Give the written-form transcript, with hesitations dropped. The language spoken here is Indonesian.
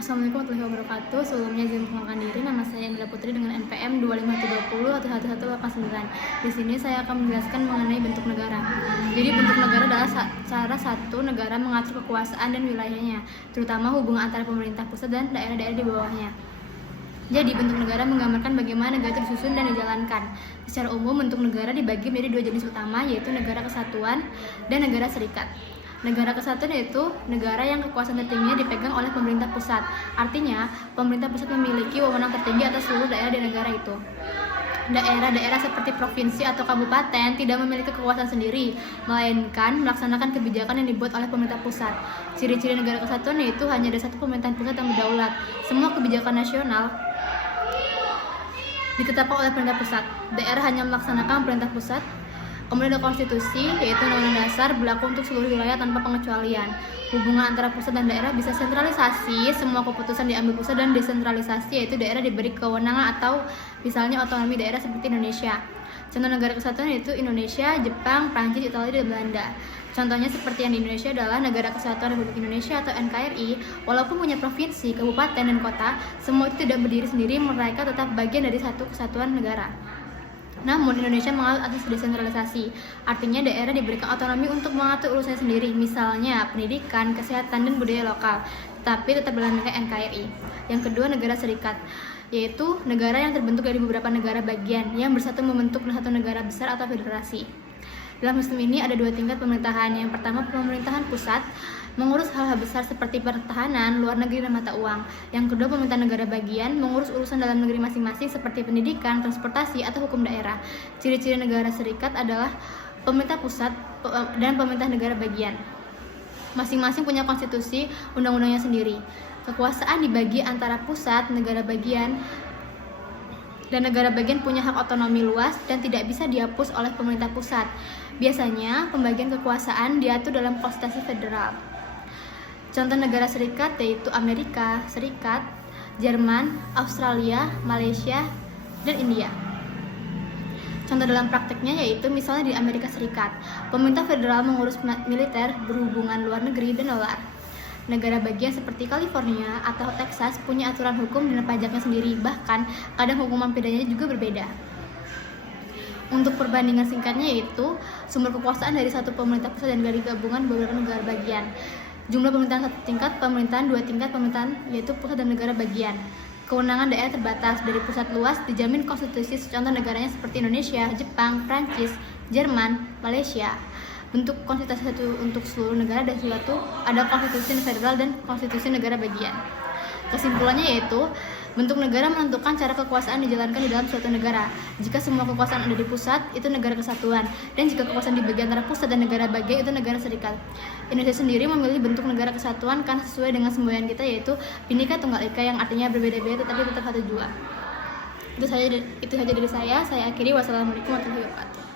Assalamualaikum warahmatullahi wabarakatuh. Sebelumnya izin memperkenalkan diri, nama saya Indra Putri dengan NPM 257201189. Di sini saya akan menjelaskan mengenai bentuk negara. Jadi bentuk negara adalah cara satu negara mengatur kekuasaan dan wilayahnya, terutama hubungan antara pemerintah pusat dan daerah-daerah di bawahnya. Jadi bentuk negara menggambarkan bagaimana negara itu disusun dan dijalankan. Secara umum bentuk negara dibagi menjadi dua jenis utama, yaitu negara kesatuan dan negara serikat. Negara kesatuan yaitu negara yang kekuasaan tertingginya dipegang oleh pemerintah pusat. Artinya, pemerintah pusat memiliki wewenang tertinggi atas seluruh daerah di negara itu. Daerah-daerah seperti provinsi atau kabupaten tidak memiliki kekuasaan sendiri, melainkan melaksanakan kebijakan yang dibuat oleh pemerintah pusat. Ciri-ciri negara kesatuan yaitu hanya ada satu pemerintahan pusat yang berdaulat. Semua kebijakan nasional ditetapkan oleh pemerintah pusat. Daerah hanya melaksanakan pemerintah pusat. Kemudian ada konstitusi, yaitu undang-undang dasar berlaku untuk seluruh wilayah tanpa pengecualian. Hubungan antara pusat dan daerah bisa sentralisasi, semua keputusan diambil pusat, dan desentralisasi, yaitu daerah diberi kewenangan atau misalnya otonomi daerah seperti Indonesia. Contoh negara kesatuan yaitu Indonesia, Jepang, Prancis, Italia, dan Belanda. Contohnya seperti yang di Indonesia adalah Negara Kesatuan Republik Indonesia atau NKRI. Walaupun punya provinsi, kabupaten, dan kota, semua itu tidak berdiri sendiri, mereka tetap bagian dari satu kesatuan negara. Namun Indonesia mengatur atas desentralisasi, artinya daerah diberikan otonomi untuk mengatur urusannya sendiri, misalnya pendidikan, kesehatan, dan budaya lokal, tetapi tetap dalam lingkungan NKRI. Yang kedua, negara serikat, yaitu negara yang terbentuk dari beberapa negara bagian yang bersatu membentuk satu negara besar atau federasi. Dalam sistem ini ada dua tingkat pemerintahan. Yang pertama, pemerintahan pusat mengurus hal-hal besar seperti pertahanan, luar negeri, dan mata uang. Yang kedua, pemerintahan negara bagian mengurus urusan dalam negeri masing-masing seperti pendidikan, transportasi, atau hukum daerah. Ciri-ciri negara serikat adalah pemerintah pusat dan pemerintah negara bagian. Masing-masing punya konstitusi, undang-undangnya sendiri. Kekuasaan dibagi antara pusat, negara bagian, dan negara bagian punya hak otonomi luas dan tidak bisa dihapus oleh pemerintah pusat. Biasanya, pembagian kekuasaan diatur dalam konstitusi federal. Contoh negara serikat yaitu Amerika Serikat, Jerman, Australia, Malaysia, dan India. Contoh dalam prakteknya yaitu misalnya di Amerika Serikat, pemerintah federal mengurus militer, berhubungan luar negeri, dan dolar. Negara bagian seperti California atau Texas punya aturan hukum dan pajaknya sendiri, bahkan kadang hukuman pidananya juga berbeda. Untuk perbandingan singkatnya yaitu sumber kekuasaan dari satu pemerintah pusat dan dari gabungan beberapa negara bagian. Jumlah pemerintahan satu tingkat, pemerintahan dua tingkat, pemerintahan yaitu pusat dan negara bagian. Kewenangan daerah terbatas, dari pusat luas dijamin konstitusi, contoh negaranya seperti Indonesia, Jepang, Prancis, Jerman, Malaysia. Bentuk konstitusi satu untuk seluruh negara dan suatu ada konstitusi federal dan konstitusi negara bagian. Kesimpulannya yaitu bentuk negara menentukan cara kekuasaan dijalankan di dalam suatu negara. Jika semua kekuasaan ada di pusat, itu negara kesatuan, dan jika kekuasaan dibagi antara pusat dan negara bagian, itu negara serikat. Indonesia sendiri memilih bentuk negara kesatuan karena sesuai dengan semboyan kita yaitu Bhinneka Tunggal Ika yang artinya berbeda-beda tetapi tetap satu jua. Itu saja dari saya. Saya akhiri. Wassalamualaikum warahmatullahi wabarakatuh.